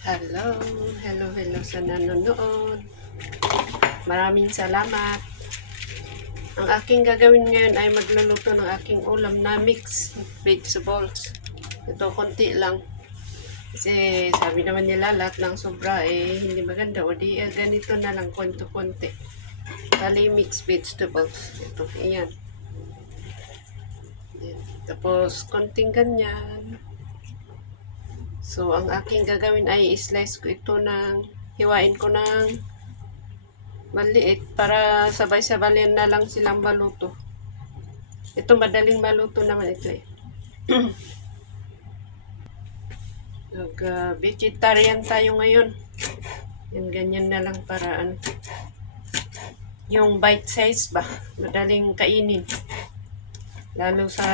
Hello, hello sa nanonood. Maraming salamat. Ang aking gagawin ngayon ay magluluto ng aking ulam na mixed vegetables. Ito, konti lang. Kasi sabi naman nila lahat ng sobra hindi maganda. O di ganito na lang, konti-konti. Bali mixed vegetables. Ito, ayan. Tapos, konting ganyan. So, ang aking gagawin ay slice ko ito hiwain ko ng maliit para sabay-sabayan na lang silang maluto. Ito madaling maluto naman ito eh. Vegetarian tayo ngayon. Yan, ganyan na lang para yung bite size ba, madaling kainin. Lalo sa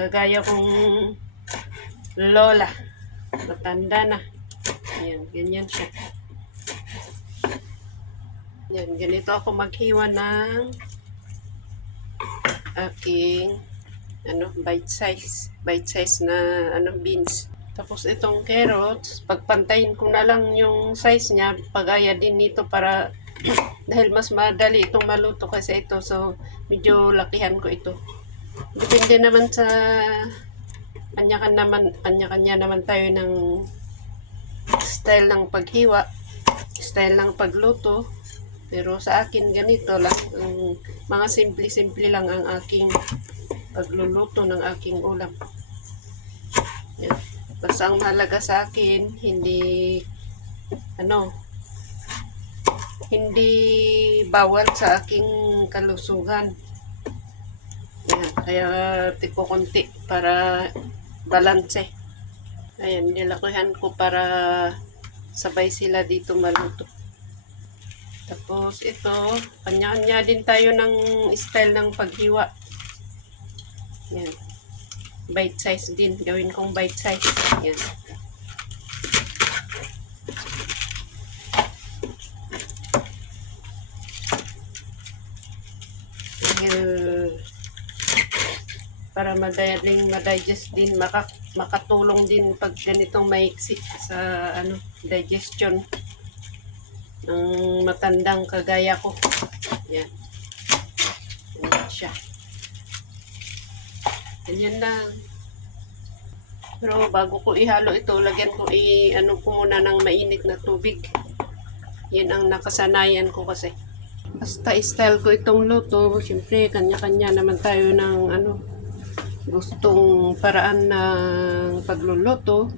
kagaya kong lola, matanda na. Yan, ganyan siya. Yan, ganito ako maghiwa ng aking bite size na beans. Tapos itong carrots, pagpantayin ko na lang yung size niya, pagaya din nito para dahil mas madali itong maluto kasi ito, so medyo lakihan ko ito. Depende naman sa kanya-kanya naman tayo ng style ng paghiwa, style ng pagluto. Pero sa akin ganito lang, mga simple-simple lang ang aking pagluluto ng aking ulam. Yan. Basta ang mahalaga sa akin, hindi bawal sa aking kalusugan. Yan. Kaya tipo konti para balanse. Ayan, nilakihan ko para sabay sila dito maluto. Tapos ito, kanya-kanya din tayo ng style ng paghiwa. Yan. Bite size din. Gawin kong bite size. Yan. Para madaling ma-digest din, makatulong din pag ganitong maiksi sa digestion ng matandang kagaya ko. Yan. Yan siya. Ganyan lang. Pero bago ko ihalo ito, lagyan ko ko muna ng mainit na tubig. Yan ang nakasanayan ko kasi. Basta style ko itong luto, siyempre kanya-kanya naman tayo ng gustong paraan ng pagluluto.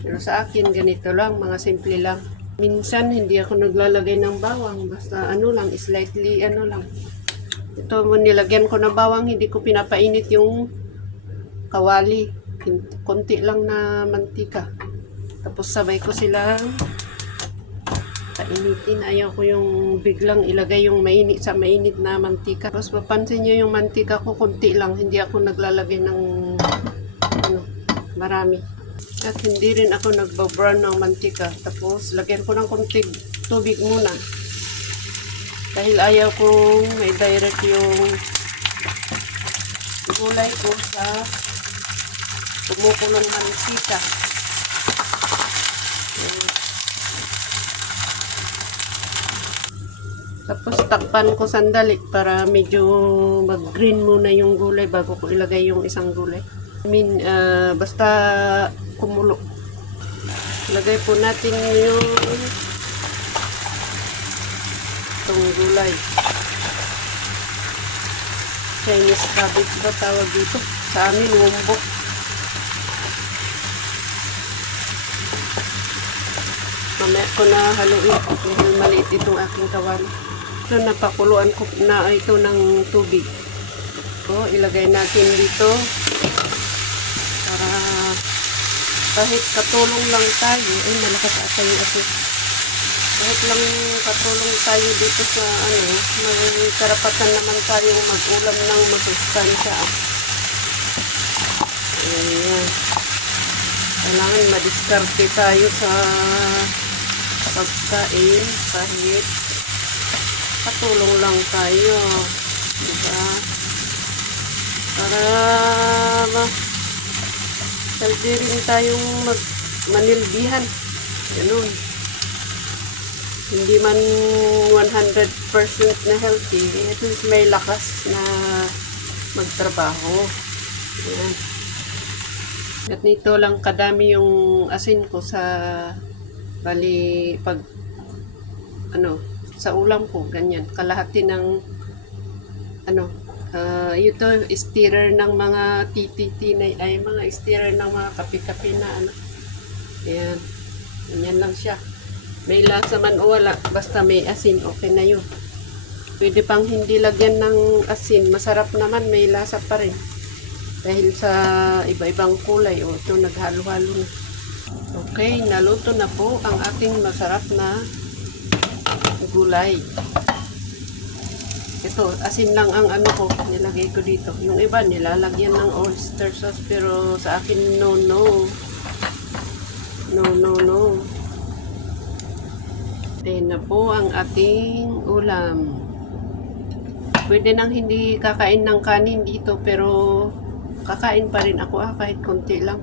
Pero sa akin ganito lang, mga simple lang. Minsan hindi ako naglalagay ng bawang, basta slightly lang. Ito mo nilagyan ko ng bawang, hindi ko pinapainit yung kawali. Konti lang na mantika. Tapos sabay ko silang painitin. Ayaw ko yung biglang ilagay yung sa mainit na mantika. Tapos mapansin nyo yung mantika ko konti lang. Hindi ako naglalagay ng marami. At hindi rin ako nagbo-brown ng mantika. Tapos lagyan ko ng konting tubig muna. Dahil ayaw kong may direct yung gulay ko sa kumukulong mantika. Tapos takpan ko sandali para medyo mag-green muna yung gulay bago ko ilagay yung isang gulay. Basta kumulo. Lagay po natin yung itong gulay. Chinese cabbage ba tawag dito? Sa amin, wombok. Mamaya ko na haluin dahil maliit itong aking kawali. So, napakuluan ko na ito ng tubig. So, ilagay natin dito para kahit katulong lang tayo. Ay, malakas ata yung asin. Kahit lang katulong tayo dito sa may karapatan naman tayong mag-ulam ng masustansya. Ayan. Kailangan madiskarte tayo sa pagkain kahit katulong lang tayo. Diba? Para healthy rin tayong manilbihan. Ganun. Hindi man 100% na healthy, at least may lakas na magtrabaho. Ayan. At nito lang kadami yung asin ko sa bali pag sa ulam ko, ganyan. Kalahati ng ito stirrer ng mga TTT na ay mga stirrer ng mga kape-kape na Ayan. Ganyan lang siya. May lasa man o wala, basta may asin, okay na yun. Pwede pang hindi lagyan ng asin, masarap naman, may lasa pa rin. Dahil sa iba-ibang kulay, ito naghalo-halo na. Okay, naluto na po ang ating masarap na gulay. Ito, asin lang ang ko, nilagay ko dito. Yung iba, nilalagyan ng oyster sauce, pero sa akin, no. Ayan na po ang ating ulam. Pwede nang hindi kakain ng kanin dito, pero kakain pa rin ako kahit konti lang.